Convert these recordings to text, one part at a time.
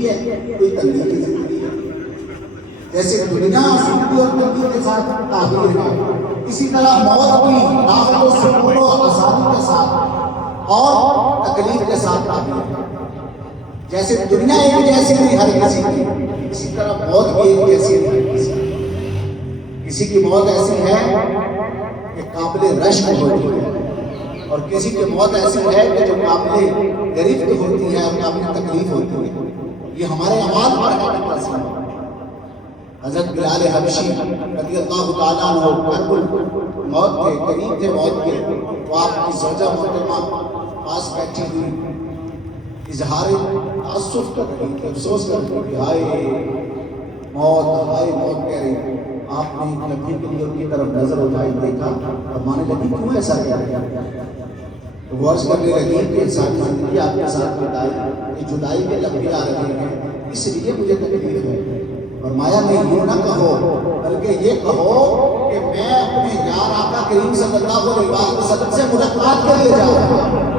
زندگی ہے کوئی تنگی کی زندگی ہے. جیسے دنیا زندگی اور تنگی کے ساتھ تعبیر ہے، اسی طرح موت بھی راحت و سکون و آسانی کے ساتھ اور تکلیف کے ساتھ تعبیر ہے. جیسے دنیا ایک جیسی نہیں ہر کسی کی، اسی طرح موت بھی ایک جیسی نہیں ہر کسی کی. کسی کی موت ایسی ہے کہ قابل رشک ہوتی ہے، اور کسی کی موت ایسی ہے کہ جو قابل گرفت ہوتی ہے اور قابل تکلیف ہوتی ہے. یہ ہمارے اعمال پر ہے. حضرت بلال حبشی رضی اللہ تعالیٰ عنہ قرب موت کے قریب تھے موت کے، تو آپ کی زوجہ محترمہ پاس بیٹھی ہوئی اظہار تعصف کر رہی تھی، افسوس کر رہی تھی، ہائے موت کہہ رہی. آپ نے لمحے کے لیے ان کی طرف نظر اٹھائی، دیکھا اور مانے لگی کیوں ایسا کہہ رہی ہے. تو غور کرنے لگی کہ ساری زندگی آپ کے ساتھ بتائی، یہ جدائی کے لمحے آ رہے ہیں، اس لیے مجھے تکلیف ہے. اور مایا میں یوں نہ کہو بلکہ یہ کہو کہ میں اپنے یار آقا کریم صلی اللہ علیہ وسلم سے ملاقات کے لیے جا رہا ہوں.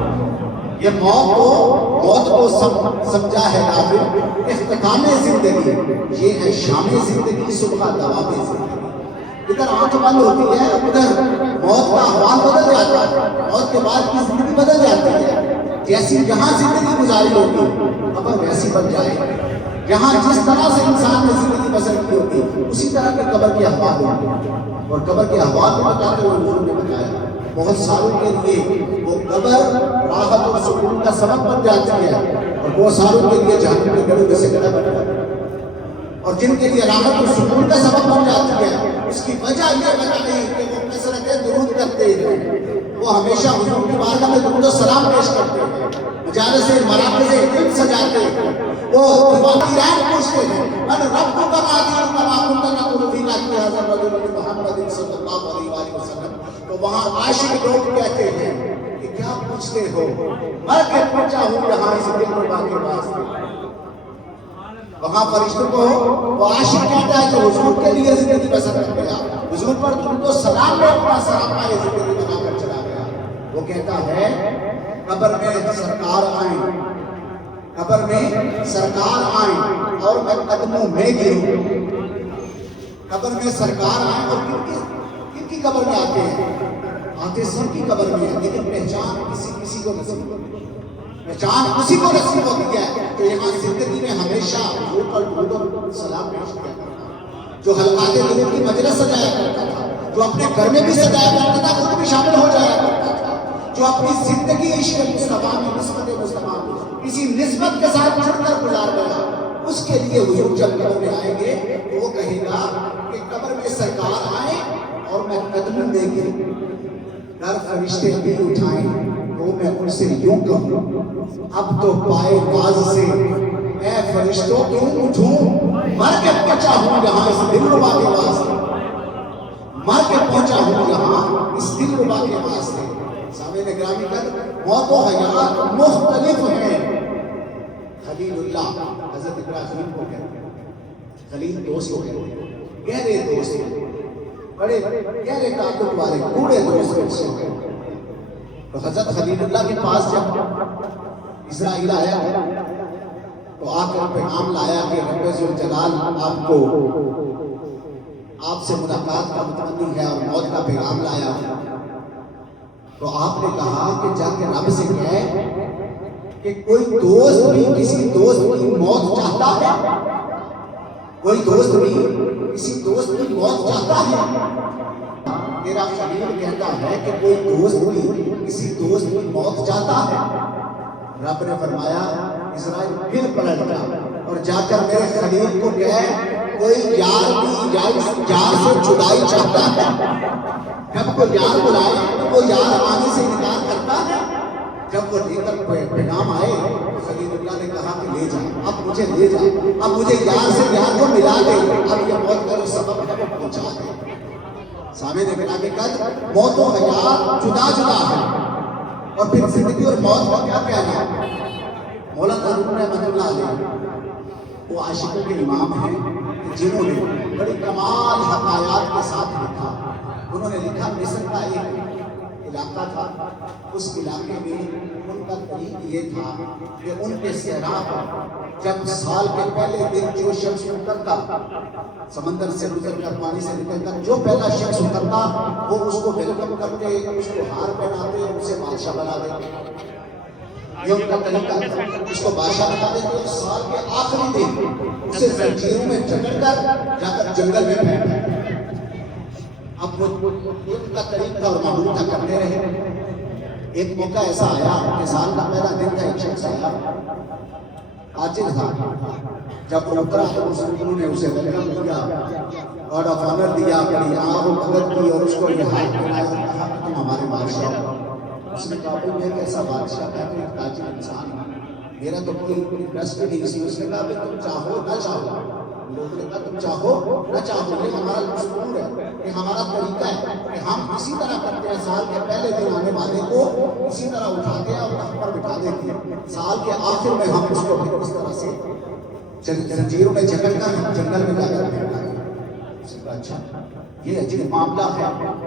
یہ موت کو سمجھا ہے کافر اختتام زندگی، یہ ہے شام زندگی، صبح دوام زندگی. ادھر آنکھ بند ہوتی ہے، ادھر موت کا احوال بدل جاتا ہے، موت کے بعد کی زندگی بدل جاتی ہے. جیسی جہاں زندگی گزاری ہوگی قبر ویسی بن جائے گی. جہاں جس طرح سے انسان نے زندگی بسر کی ہوگی اسی طرح کے قبر کے احوال ہوگی. اور قبر کے احوال کو بتاتے ہوئے حضور نے بتایا بہت سالوں کے لیے وہ قبر راحت اور سکون کا سبب بن جاتی ہے، اور بہت سالوں کے لیے جہنم کے گڑھے سے گڑھا بن جاتا ہے. اور جن کے لیے راحت اور سکون کا سبب بن جاتی ہے اس کی وجہ یہ بتائی کہ وہ کثرت درود کرتے ہیں، وہ ہمیشہ حضور کی بارگاہ میں درود و سلام پیش کرتے ہیں، مجالس مراکز علم سجاتے ہیں، وہ دیوانی رات پوچھتے ہیں من رب کا مادین کما کنت نقول فی نحو هذا الرجل محمد صلی اللہ علیہ وسلم. تو وہاں عاشق لوگ کہتے ہیں کہ کیا پوچھتے ہو، میں کہ پوچھا ہوں یہاں اس دل ربا کے واسطے. وہاں فرشتوں کو وہ عاشق کہتا ہے جو حضور کے لیے زندگی بسر کر گیا، حضور پر درود و سلام میں اپنا سراپائے زندگی بنا کر چلا گیا. وہ کہتا ہے قبر میں سرکار آئیں، قبر میں سرکار آئیں اور میں قدموں میں گروں. قبر میں سرکار آئیں اور کن کی قبر میں آتے ہیں؟ آتے سب کی قبر میں ہے، لیکن پہچان کسی کو نصیب ہوتی ہے. پہچان اسی کو نصیب ہوتی ہے جو یہاں زندگی میں ہمیشہ حضور پر درود و سلام پیش کیا کرتا تھا، جو حلقات دین کی مجلس سجایا کرتا تھا، جو اپنے گھر میں بھی سجایا کرتا تھا، خود بھی شامل ہو جایا کرتا تھا، جو اپنی زندگی عشق مصطفیٰ میں نسبت مصطفیٰ کسی نسبت کے ساتھ جڑ کر گزار گیا. اس کے لیے حضور جب قبر میں آئیں گے تو وہ کہے گا کہ قبر میں سرکار آئے اور میں قدموں میں گروں. در فرشتے بھی اٹھائیں تو میں ان سے یوں کہوں اب تو پائے ناز سے اے فرشتوں کیوں اٹھوں، مر کے پہنچا ہوں یہاں اس دل ربا کے واسطے، مر کے پہنچا ہوں یہاں اس دل ربا کے واسطے. سامعین گرامی قدر موت و حیات مختلف ہیں. خلیل اللہ حضرت ابراہیم کو کہتے ہیں، خلیل دوست کو کہتے ہیں، گہرے دوست، بڑے گہرے تعلق والے گوڑے دوست کو کہتے ہیں. تو حضرت خلیل اللہ کے پاس جب اسرائیل آیا تو آ کر پیغام لایا کہ رب ذوالجلال آپ کو آپ سے ملاقات کا متمنی ہے اور موت کا پیغام لایا. تو آپ نے کہا کہ جا کے رب سے کہے کہ کوئی دوست بھی کسی دوست کی موت چاہتا ہے، کوئی دوست بھی کسی دوست کی موت چاہتا ہے. میرا خلیل کہتا ہے کہ کوئی دوست بھی کسی دوست کی موت چاہتا ہے. رب نے فرمایا اسرائیل پھر پلٹ جا اور جا کر میرے خلیل کو کہے کوئی یار بھی یار سے جدائی چاہتا ہے. جب کوئی یار بلائے تو وہ یار آنے سے انکار کرتا ہے. جب وہ لے کر پیغام آئے خلیل اللہ نے کہا کہ لے جا، اب مجھے لے جا، اب مجھے یار سے یار کو ملا دے، اب یہ موت کا سبب ہے وہ پہنچا دے. سامعین گرامی قدر موت و حیات جدا جدا ہے. اور پھر زندگی اور موت کا کیا کہنا ہے؟ مولانا روم رحمۃ اللہ علیہ وہ عاشقوں کے امام ہیں جنہوں نے بڑی کمال حقائق کے ساتھ لکھا. انہوں نے لکھا مصر کا ایک علاقہ تھا، اس علاقے میں ان کا طریق یہ تھا کہ ان کے صحرا پر جب سال کے پہلے دن جو شخص اترتا، سمندر سے گزر کر پانی سے نکل کر جو پہلا شخص اترتا، وہ اس کو ویلکم کرتے، اس کو ہار پہناتے، اسے بادشاہ بنا دیتے۔ یہ ان کا طریقہ تھا، اس کو بادشاہ بنا دیتے اور سال کے آخری دن اسے زنجیروں میں جکڑ کر جا کر جنگل میں پھینک دیتے۔ اب وہ ان کا طریقہ اور معمول تھا، کرتے رہے۔ ایک موقع ایسا آیا کہ سال کا پہلا دن تھا، ایک شخص آیا، عاجز تھا، جب وہ اترا تو مسلمانوں نے اسے ویلکم کیا، گارڈ آف آنر دیا، بڑی آب و مدد کی اور اس کو یہ ہاتھ پہنایا اور کہا کہ تم ہمارے بادشاہ ہو۔ اس نے کہا بھائی میں کیسا بادشاہ ہے، تو ایک تاجر انسان ہوں، میرا تو کوئی انٹرسٹ نہیں سی۔ اس نے کہا کہ تم چاہو نہ چاہو، لوگوں نے کہا تم چاہو نہ چاہو، یہ ہمارا دستور ہے، یہ ہمارا طریقہ ہے کہ ہم اسی طرح کرتے ہیں، سال کے پہلے دن آنے والے کو اسی طرح اٹھاتے ہیں اور وہاں پر بٹھا دیتے ہیں، سال کے آخر میں ہم اس کو پھر اس طرح سے زنجیروں میں جکڑ کر ہم جنگل میں جا کر پھینکتے ہیں۔ اس نے کہا اچھا یہ عجیب معاملہ ہے،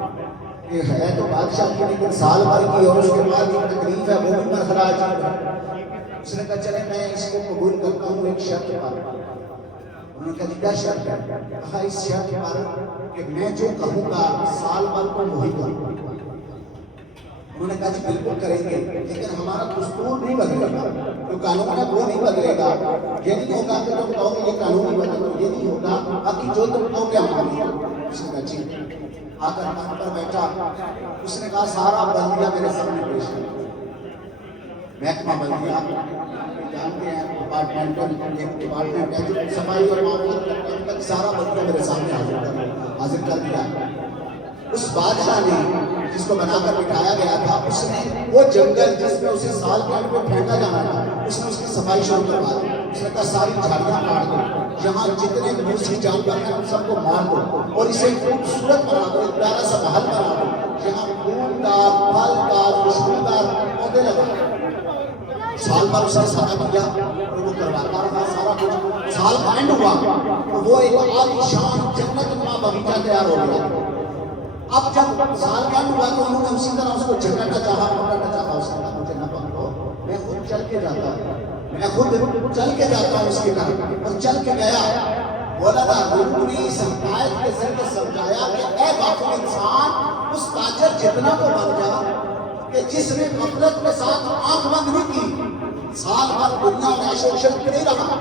یہ ہے تو بادشاہ کی لیکن سال بھر کی اور اس کے بعد ایک تکلیف ہے، وہ بھی مرحلہ عجیب ہے۔ اس نے کہا چلے میں اس کو قبول کرتا ہوں ایک شرط پر۔ انہوں نے کہا کیا شرط ہے؟ کہا اس شرط پر کہ میں جو کہوں گا سال بھر کو وہی کروں۔ انہوں نے کہا جی بالکل کریں گے، لیکن ہمارا دستور نہیں بدلے گا، جو قانون ہے وہ نہیں بدلے گا، یہ نہیں ہوگا کہ تم کہو کہ یہ قانون نہیں بدلے گا، یہ نہیں ہوگا، باقی جو تم کہو کہ ہم مانیں گے۔ اس نے کہا ٹھیک، آ کر وہاں پر بیٹھا۔ اس نے کہا سارا بلدیہ میرے سامنے پیش ہے، محکمہ بلدیہ جانتے ہیں، ڈپارٹمنٹ ہے جو صفائی اور معاملات کرتے ہیں، سارا بلدیہ میرے سامنے حاضر کر دیا۔ اس بادشاہ نے جس کو بنا کر بٹھایا گیا تھا، اس نے وہ جنگل جس میں اسے سال کے اندر پھینکا جانا تھا، اس نے اس کی صفائی شروع کروا دی۔ اس نے کہا ساری جھاڑیاں کاٹ دو، یہاں جتنے دوسری جانور ہیں ان سب کو مار دو اور اسے خوبصورت بنا دو، ایک پیارا سا محل بنا دو، یہاں پھولدار پھلدار خوشبودار پودے لگا۔ سال بھر اس نے سارا کیا اور وہ کرواتا رہا سارا کچھ۔ سال کا اینڈ ہوا تو وہ ایک عالیشان جنت نما باغیچہ تیار ہو گیا۔ اب جب سال کا اینڈ ہوا تو انہوں نے اسی طرح اس کو جھگڑنا چاہا، پکڑنا چاہا۔ اس نے کہا مجھے نہ پکڑو، میں خود چل کے جاتا ہوں، میں خود چل کے جاتا ہوں اس کے گھر۔ اور چل کے گیا، مولانا روم نے اس حکایت کے ذریعے سمجھایا کہ اے غافل انسان، اس تاجر جتنا تو بن جا کہ جس نے غفلت کے ساتھ آنکھ بند نہیں کی، سال بھر دنیا میں عیش و عشرت نہیں رہا،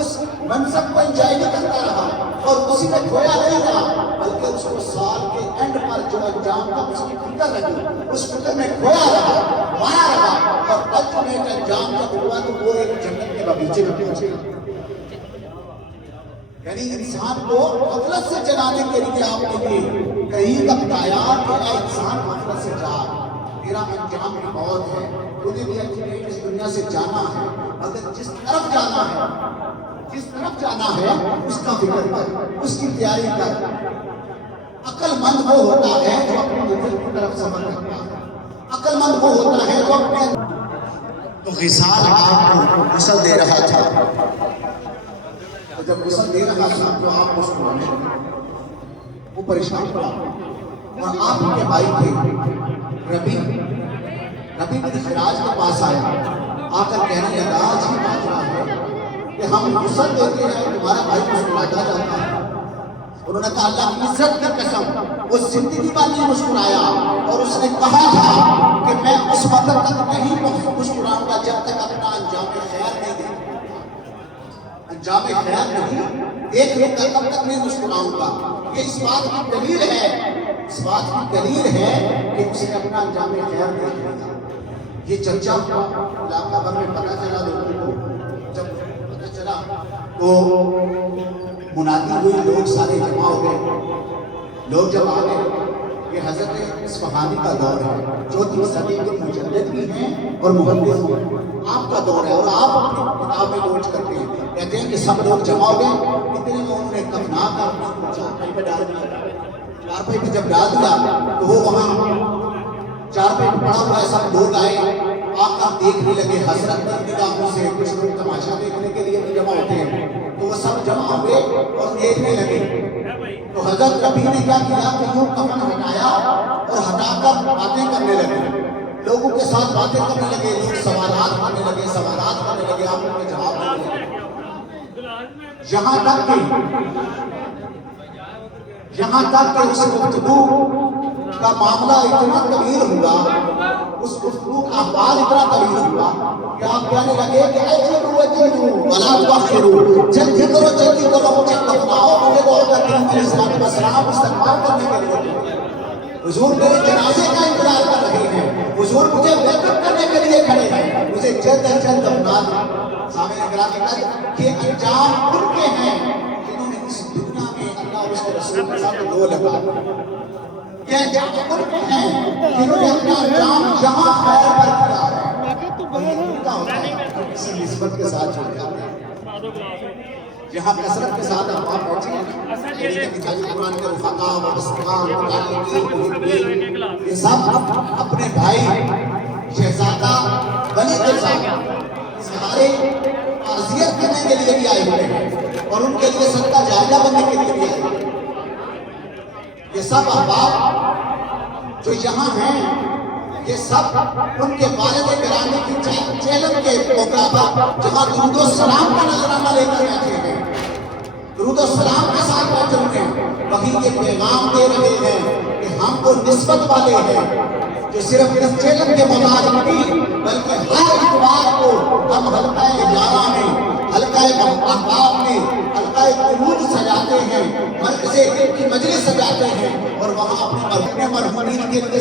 اس منصب کو انجوائے نہیں کرتا رہا اور اسی میں کھویا نہیں رہا، بلکہ اس کو سال کے اینڈ پر جو انجام تھا اس کی فکر لگی، اس فکر میں کھویا رہا، مایا رہا، اور الٹیمیٹ انجام جب ہوا تو وہ ایک جنت کے باغیچے میں پہنچے۔ یعنی انسان کو غفلت سے جلانے کے لیے آپ نے یہ کہیں کا بتایا کہ اے انسان غفلت سے جا، تیرا انجام کی موت ہے، تجھے بھی الٹیمیٹ اس دنیا سے جانا ہے، مگر جس طرف جانا ہے، جس طرف جانا ہے اس کا فکر کر، اس کی تیاری کر۔ عقل مند وہ ہوتا ہے جو اپنی منزل کی طرف سفر کرتا ہے، عقل مند وہ ہوتا ہے جو اپنے تو غسال آپ کو غسل دے رہا تھا، جب غسل دے رہا تھا تو آپ مسکرانے، وہ پریشان پڑا اور آپ کے بھائی تھے ربی بن خراج کے پاس آیا، آ کر کہنے لگا جی ماجرا ہے کہ ہم غسل دیتے ہیں تمہارا بھائی مسکراتا جاتا ہے۔ انہوں نے کہا اللہ کی عزت کی قسم، وہ زندگی بھر نہیں مسکرایا اور اس نے کہا تھا کہ میں اس وقت تک نہیں مسکراؤں گا جب تک اپنا انجام خیر نہیں دیکھوں، انجام خیر نہیں دیکھ لوں گا تب تک نہیں مسکراؤں گا۔ یہ اس بات کی دلیل ہے، اس بات کی دلیل ہے کہ اس نے اپنا انجام خیر دیکھ لیا۔ یہ چرچا ہوا، علاقہ بھر میں پتہ چلا لوگوں کو، جب پتہ چلا تو منادی ہوئی، لوگ سارے جمع ہو گئے، لوگ جب آ گئے۔ یہ حضرت اصفہانی کا دور ہے، چوتھی صدی کے مجدد بھی ہیں اور محدث بھی ہیں، آپ کا دور ہے اور آپ اپنی کتاب میں نوٹ کرتے ہیں، کہتے ہیں کہ سب لوگ جمع ہو گئے، اتنے میں انہوں نے کفنا کر چارپائی پہ ڈال دیا۔ چارپائی پہ جب ڈال دیا تو وہ وہاں چارپائی پہ پڑا ہوا ہے، سب لوگ آئے، آ کر دیکھنے لگے حسرت بند نگاہوں سے۔ کچھ لوگ تماشا دیکھنے کے لیے بھی جمع ہوتے ہیں، تو وہ سب جمع ہوئے اور دیکھنے لگے۔ تو حضرت نبی نے کیا کیا کہ یوں کفن ہٹایا اور ہٹا کر باتیں کرنے لگے، لوگوں کے ساتھ باتیں کرنے لگے، لوگ سوالات کرنے لگے، آپ ان کے جواب دینے لگے، یہاں تک کہ اس گفتگو کا معاملہ اتنا طویل ہوا، اس گفتگو کا احوال اتنا طویل ہوا کہ آپ کہنے لگے کہ اجلوا ولا تؤخروا، جلدی کرو مجھے دفناؤ، مجھے تو علیہ السلام استقبال کرنے کے لیے حضور میرے جنازے کا انتظار کر رہے ہیں، حضور مجھے ویلکم کرنے کے لیے کھڑے ہیں، مجھے جلد از جلد دفنا دیں۔ سامعین گرامی کہ انجام ان کے ہیں جنہوں نے اس دنیا میں اللہ اور اس کے رسول کے ساتھ دو لگا، کہ انجام ان کے ہیں جنہوں نے اپنا انجام جہاں خیر پر کیا ہے، ان کا ہوتا ہے جو کسی نسبت کے ساتھ جڑ جاتے ہیں۔ یہاں کثرت کے ساتھ آپ پہنچے ہیں، قرآن کے رفقا و اسقام متعلقین یہ سب اپنے بھائی شہزادہ ولی کے ساتھ سارے تعزیت کرنے کے لیے بھی آئے ہوئے ہیں اور ان کے لیے صدقہ جاریہ بننے کے لیے بھی آئے ہوئے ہیں۔ یہ سب احباب جو یہاں ہیں، یہ سب ان کے والد گرامی کی چہلم کے موقع پر جہاں درود و سلام کا نذرانہ لے کر بیٹھے ہیں، درود و سلام کے ساتھ بیٹھے ہوئے ہیں، وہی یہ پیغام دے رہے ہیں کہ ہم کو نسبت والے ہیں جو صرف اس چہلم کے محتاج نہیں، بلکہ ہر اتوار کو ہم حلقہ 11 میں، حلقہ احباب میں حلقہ قنوت سجاتے ہیں، مرکز علم کی مجلس سجاتے ہیں اور وہاں اپنے مرحومین کے لیے